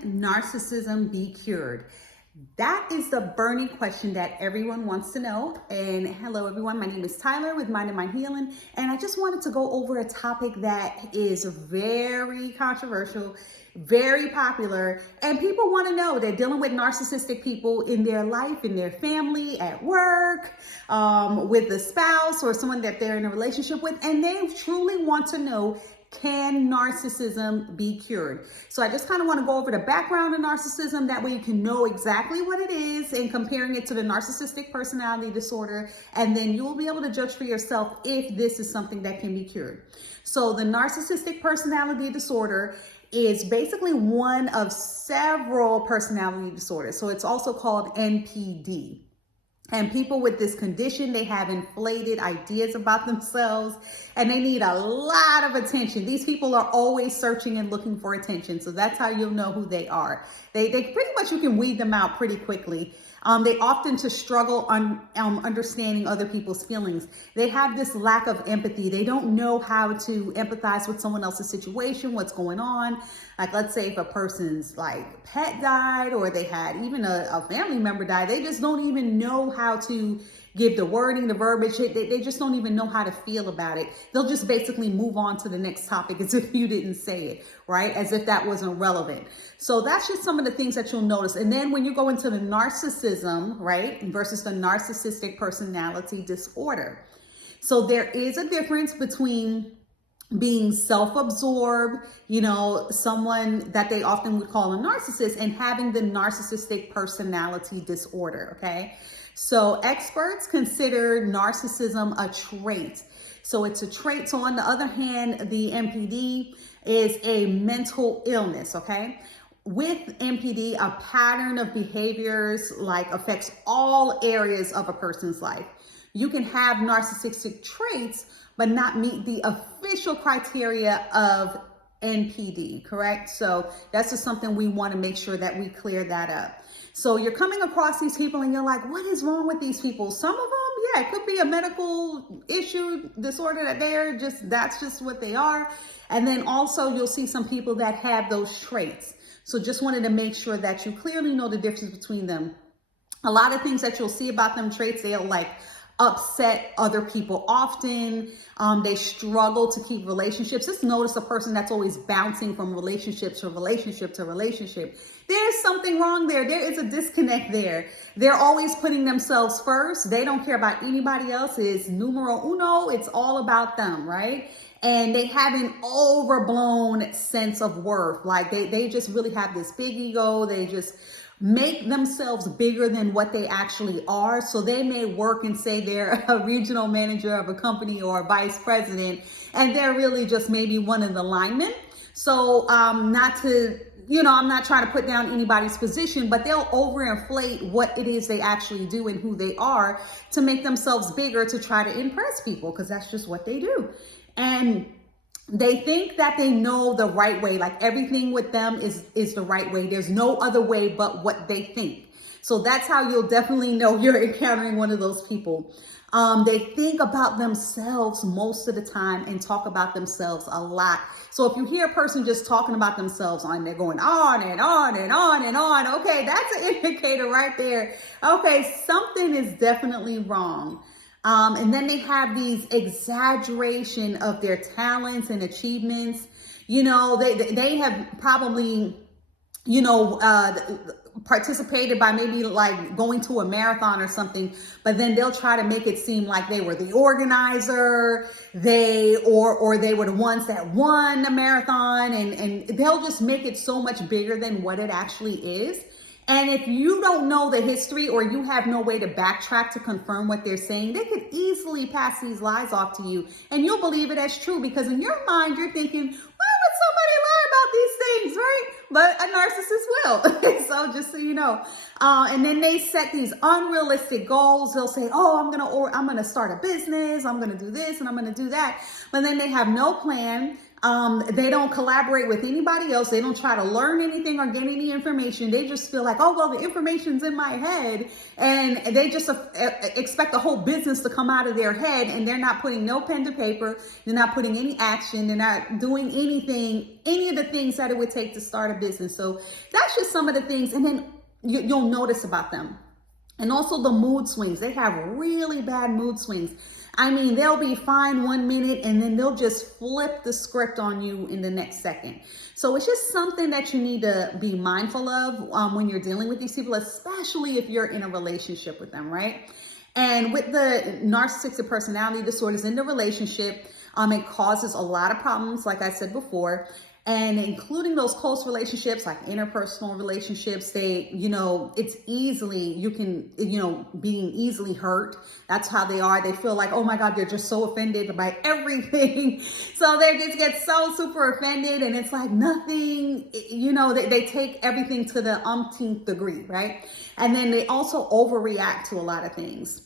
Can narcissism be cured? That is the burning question that everyone wants to know. And hello, everyone. My name is Tyler with Mind and Mind Healing. And I just wanted to go over a topic that is very controversial, very popular. And people want to know, they're dealing with narcissistic people in their life, in their family, at work, with the spouse or someone that they're in a relationship with. And they truly want to know, can narcissism be cured? So I just kind of want to go over the background of narcissism. That way you can know exactly what it is and comparing it to the narcissistic personality disorder. And then you will be able to judge for yourself if this is something that can be cured. So the narcissistic personality disorder is basically one of several personality disorders. So it's also called NPD. And people with this condition, they have inflated ideas about themselves and they need a lot of attention. These people are always searching and looking for attention. So that's how you'll know who they are. They pretty much, you can weed them out pretty quickly. They often struggle on understanding other people's feelings. They have this lack of empathy. They don't know how to empathize with someone else's situation, what's going on. Like, let's say if a person's like pet died or they had even a family member die, they just don't even know how to give the wording, the verbiage. They just don't even know how to feel about it. They'll just basically move on to the next topic as if you didn't say it, right? As if that wasn't relevant. So that's just some of the things that you'll notice. And then when you go into the narcissism, right, versus the narcissistic personality disorder. So there is a difference between being self-absorbed, someone that they often would call a narcissist, and having the narcissistic personality disorder, okay? So experts consider narcissism a trait. So it's a trait. So on the other hand, the NPD is a mental illness, okay? With NPD, a pattern of behaviors affects all areas of a person's life. You can have narcissistic traits, but not meet the official criteria of NPD, correct? So that's just something we want to make sure that we clear that up. So you're coming across these people and you're like, what is wrong with these people? Some of them, yeah, it could be a medical issue, disorder that that's just what they are. And then also you'll see some people that have those traits. So just wanted to make sure that you clearly know the difference between them. A lot of things that you'll see about them traits, they'll upset other people often. They struggle to keep relationships. Just notice a person that's always bouncing from relationship to relationship to relationship. There's something wrong there. There is a disconnect there. They're always putting themselves first. They don't care about anybody else. It's numero uno. It's all about them, right? And they have an overblown sense of worth. They just really have this big ego. They just make themselves bigger than what they actually are. So they may work and say they're a regional manager of a company or a vice president, and they're really just maybe one of the linemen. So I'm not trying to put down anybody's position, but they'll overinflate what it is they actually do and who they are to make themselves bigger to try to impress people, because that's just what they do. And they think that they know the right way, like everything with them is the right way. There's no other way but what they think. So that's how you'll definitely know you're encountering one of those people. They think about themselves most of the time and talk about themselves a lot. So if you hear a person just talking about themselves and they're going on and on and on and on, okay, that's an indicator right there. Okay, something is definitely wrong. And then they have these exaggeration of their talents and achievements. They have probably, participated by maybe going to a marathon or something, but then they'll try to make it seem like they were the organizer, or they were the ones that won the marathon, and they'll just make it so much bigger than what it actually is. And if you don't know the history, or you have no way to backtrack to confirm what they're saying, they could easily pass these lies off to you and you'll believe it as true, because in your mind, you're thinking, why would somebody lie about these things, right? But a narcissist will. So just so you know. And then they set these unrealistic goals. They'll say, oh, I'm going to start a business. I'm going to do this and I'm going to do that. But then they have no plan. They don't collaborate with anybody else. They don't try to learn anything or get any information. They just feel like, oh, well, the information's in my head. And they just expect the whole business to come out of their head. And they're not putting no pen to paper. They're not putting any action. They're not doing anything, any of the things that it would take to start a business. So that's just some of the things. And then you'll notice about them. And also the mood swings. They have really bad mood swings. I mean, they'll be fine 1 minute and then they'll just flip the script on you in the next second. So it's just something that you need to be mindful of when you're dealing with these people, especially if you're in a relationship with them, right? And with the narcissistic personality disorders in the relationship, it causes a lot of problems, like I said before. And including those close relationships, like interpersonal relationships, it's easily, being easily hurt. That's how they are. They feel like, oh my God, they're just so offended by everything. So they just get so super offended and it's like nothing, they take everything to the umpteenth degree, right? And then they also overreact to a lot of things.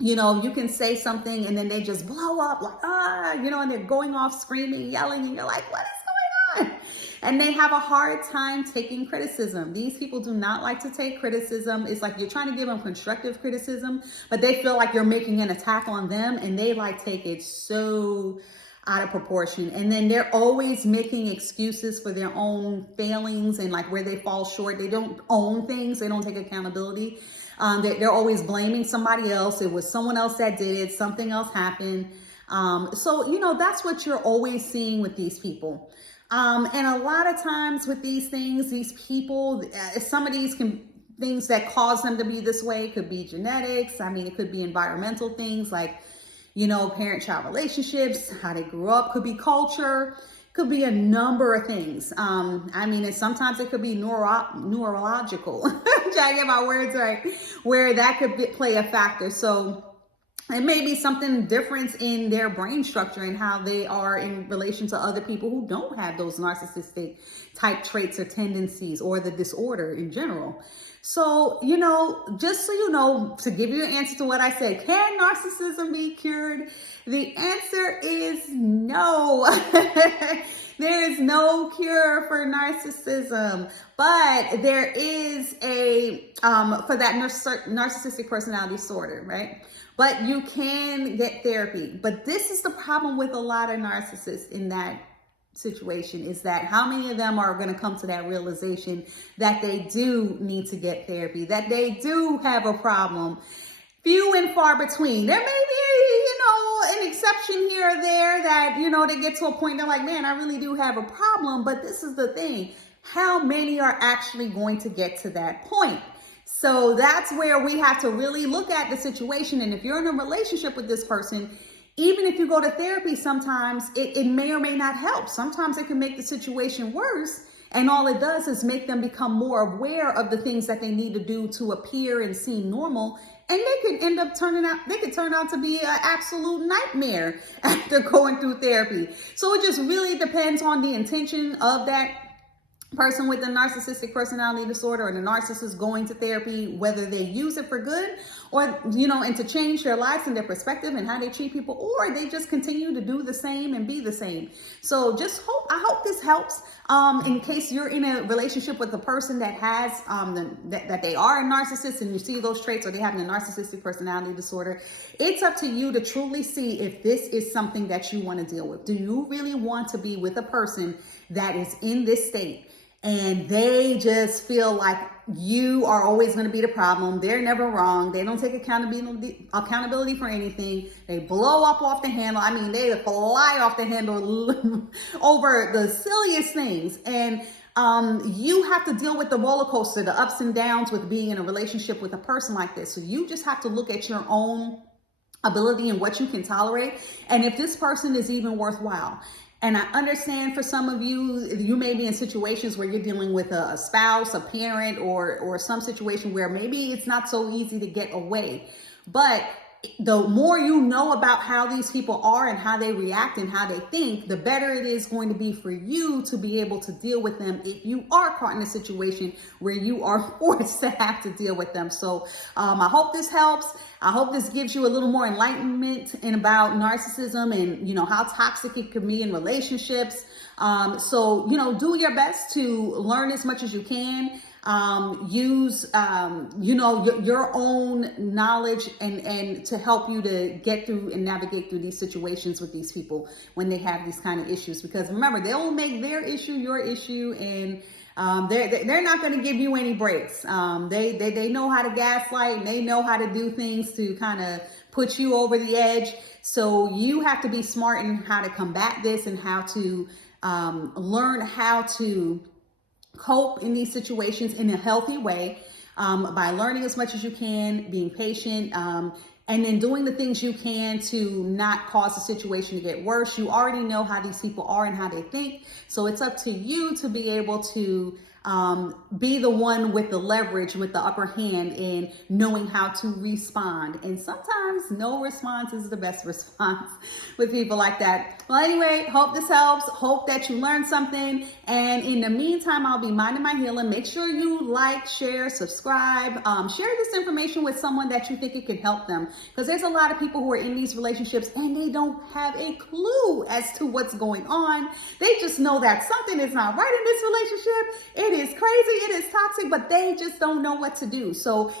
You can say something and then they just blow up like, and they're going off screaming, yelling, and you're like, what is going on? And they have a hard time taking criticism. These people do not like to take criticism. It's like you're trying to give them constructive criticism, but they feel like you're making an attack on them and they take it so out of proportion. And then they're always making excuses for their own failings and where they fall short. They don't own things. They don't take accountability. They're always blaming somebody else. It was someone else that did it. Something else happened. So that's what you're always seeing with these people. And a lot of times with these things, these people, some of these things that cause them to be this way could be genetics. I mean, it could be environmental things like, parent-child relationships, how they grew up, could be culture, could be a number of things. And sometimes it could be neurological. I'm trying to get my words right, where that could play a factor. So it may be something different in their brain structure and how they are in relation to other people who don't have those narcissistic type traits or tendencies or the disorder in general. So, just so you know, to give you an answer to what I said, can narcissism be cured? The answer is no. There is no cure for narcissism, but there is for that narcissistic personality disorder, right? But you can get therapy. But this is the problem with a lot of narcissists in that situation, is that how many of them are going to come to that realization that they do need to get therapy, that they do have a problem. Few and far between. There may be, an exception here or there that, they get to a point, they're like, man, I really do have a problem. But this is the thing. How many are actually going to get to that point? So that's where we have to really look at the situation. And if you're in a relationship with this person, even if you go to therapy, sometimes it may or may not help. Sometimes it can make the situation worse. And all it does is make them become more aware of the things that they need to do to appear and seem normal. And they could end up turn out to be an absolute nightmare after going through therapy. So it just really depends on the intention of that person with a narcissistic personality disorder or the narcissist going to therapy, whether they use it for good or, and to change their lives and their perspective and how they treat people, or they just continue to do the same and be the same. So I hope this helps. In case you're in a relationship with a person that has, that they are a narcissist and you see those traits or they have a narcissistic personality disorder, it's up to you to truly see if this is something that you want to deal with. Do you really want to be with a person that is in this state and they just feel like you are always going to be the problem? They're never wrong. They don't take accountability for anything. They blow up off the handle. I mean, they fly off the handle over the silliest things. And you have to deal with the roller coaster, the ups and downs with being in a relationship with a person like this. So you just have to look at your own ability and what you can tolerate, and if this person is even worthwhile. And I understand for some of you, you may be in situations where you're dealing with a spouse, a parent, or some situation where maybe it's not so easy to get away. But the more you know about how these people are and how they react and how they think, the better it is going to be for you to be able to deal with them if you are caught in a situation where you are forced to have to deal with them. So I hope this helps. I hope this gives you a little more enlightenment about narcissism and, how toxic it can be in relationships. So, do your best to learn as much as you can. Use, your own knowledge and to help you to get through and navigate through these situations with these people when they have these kind of issues. Because remember, they'll make their issue your issue, and they're not going to give you any breaks. They know how to gaslight, and they know how to do things to kind of put you over the edge. So you have to be smart in how to combat this and how to learn how to cope in these situations in a healthy way, by learning as much as you can, being patient, and then doing the things you can to not cause the situation to get worse. You already know how these people are and how they think. So it's up to you to be able to be the one with the leverage, with the upper hand in knowing how to respond. And sometimes no response is the best response with people like that. Well, anyway, hope this helps. Hope that you learned something. And in the meantime, I'll be minding my healing. Make sure you like, share, subscribe, share this information with someone that you think it can help them. Because there's a lot of people who are in these relationships and they don't have a clue as to what's going on. They just know that something is not right in this relationship. It is crazy, it is toxic, but they just don't know what to do. So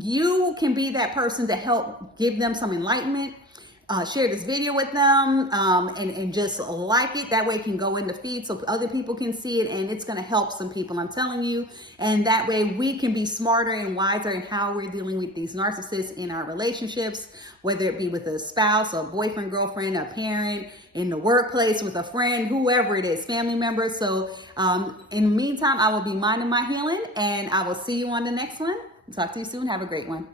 you can be that person to help give them some enlightenment. Share this video with them, and just like it. That way it can go in the feed so other people can see it, and it's going to help some people, I'm telling you. And that way we can be smarter and wiser in how we're dealing with these narcissists in our relationships, whether it be with a spouse or boyfriend, girlfriend, a parent, in the workplace, with a friend, whoever it is, family member. So in the meantime, I will be minding my healing, and I will see you on the next one. Talk to you soon. Have a great one.